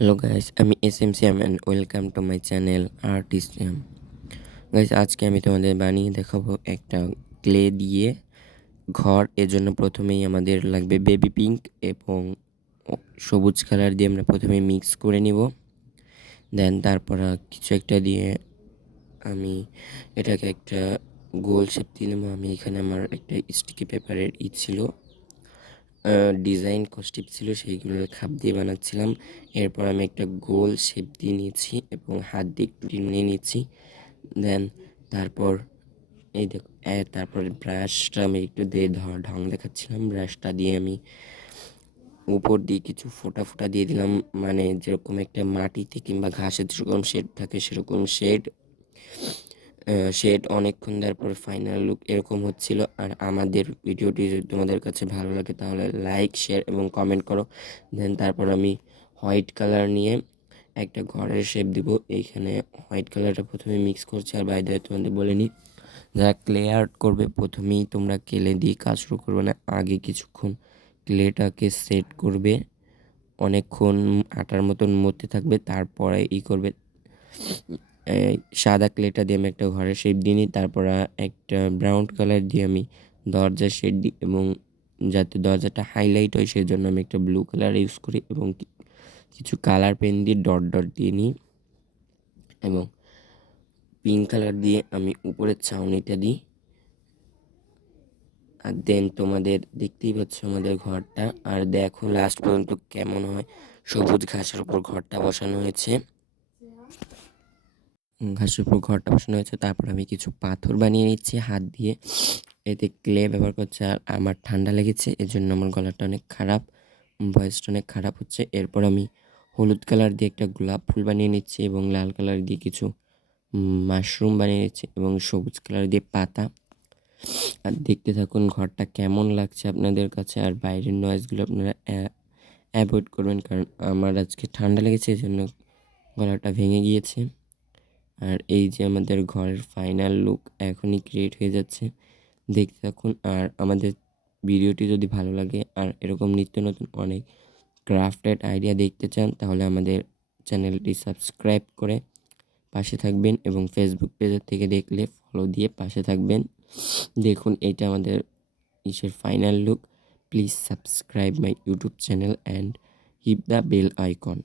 Hello guys, আমি SM Siam and welcome to my channel artist Siam. Guys, আজকে আমি তোমাদের বানিয়ে দেখাবো একটা ক্লে দিয়ে ঘর। এর জন্য প্রথমেই আমাদের লাগবে বেবি পিঙ্ক এবং সবুজ কালার দিয়ে আমরা প্রথমে মিক্স করে নিব। দেন তারপর কিছু একটা দিয়ে আমি এটাকে একটা গোল শেপ দিয়ে নেবো। আমি এখানে আমার একটা স্টিকি পেপারের ছিল, ডিজাইন কস্টিপ ছিল, সেইগুলোর খাপ দিয়ে বানাচ্ছিলাম। এরপর আমি একটা গোল শেপ দিয়ে নিয়েছি এবং হাত দিয়ে একটু টেনে নিয়েছি। দেন তারপর এই দেখো, তারপর ব্রাশটা আমি একটু দিয়ে ঢং দেখাচ্ছিলাম। ব্রাশটা দিয়ে আমি উপর দিয়ে কিছু ফোঁটা ফোঁটা দিয়ে দিলাম, মানে যেরকম একটা মাটিতে কিংবা ঘাসের যেরকম শেড থাকে সেরকম শেড অনেকক্ষণ দেওয়ার পর ফাইনাল লুক এরকম হচ্ছিল। আর আমাদের ভিডিওটি যদি তোমাদের কাছে ভালো লাগে তাহলে লাইক, শেয়ার এবং কমেন্ট করো। দেন তারপর আমি হোয়াইট কালার নিয়ে একটা ঘরের শেপ দিব। এইখানে হোয়াইট কালারটা প্রথমে মিক্স করছি। আর বাইরে তোমাদের বলে নিই, যারা ক্লে আর্ট করবে প্রথমেই তোমরা ক্লে দিয়ে কাজ শুরু করবে না, আগে কিছুক্ষণ ক্লেটাকে সেট করবে, অনেকক্ষণ আটার মতন মধ্যে থাকবে, তারপরে করবে। সাদা ক্লেটা দিয়ে আমি একটা ঘরের শেপ দিয়ে নিই। তারপর একটা ব্রাউন কালার দিয়ে আমি দরজার শেড দিই এবং যাতে দরজাটা হাইলাইট হয় সেই জন্য আমি একটা ব্লু কালার ইউজ করি এবং কিছু কালার পেন দিয়ে ডট ডট দিয়ে নিই এবং পিঙ্ক কালার দিয়ে আমি উপরের ছাউনিটা দিই। আর দেন তোমাদের দেখতেই পাচ্ছ আমাদের ঘরটা। আর দেখো লাস্ট পর্যন্ত কেমন হয়। সবুজ ঘাসের উপর ঘরটা বসানো হয়েছে, তারপর আমি কিছু পাথর বানিয়ে নিচ্ছি হাত দিয়ে। এতে ক্লে ব্যবহার করছে আর আমার ঠান্ডা লেগেছে, এর জন্য আমার গলাটা অনেক খারাপ, ভয়েসটা অনেক খারাপ হচ্ছে। এরপর আমি হলুদ কালার দিয়ে একটা গোলাপ ফুল বানিয়ে নিচ্ছি এবং লাল কালার দিয়ে কিছু মাশরুম বানিয়ে নিচ্ছি এবং সবুজ কালার দিয়ে পাতা। আর দেখতে থাকুন ঘরটা কেমন লাগছে আপনাদের কাছে। আর বাইরের নয়েজগুলো আপনারা অ্যাভয়েড করবেন, কারণ আমার আজকে ঠান্ডা লেগেছে, এই জন্য গলাটা ভেঙে গিয়েছে। আর এই যে আমাদের ঘরের ফাইনাল লুক এখনই ক্রিয়েট হয়ে যাচ্ছে, দেখতে থাকুন। আর আমাদের ভিডিওটি যদি ভালো লাগে আর এরকম নিত্য নতুন অনেক ক্রাফটেড আইডিয়া দেখতে চান তাহলে আমাদের চ্যানেলটি সাবস্ক্রাইব করে পাশে থাকবেন এবং ফেসবুক পেজের থেকে দেখলে ফলো দিয়ে পাশে থাকবেন। দেখুন এইটা আমাদের final look. Please subscribe my YouTube channel and hit the bell icon.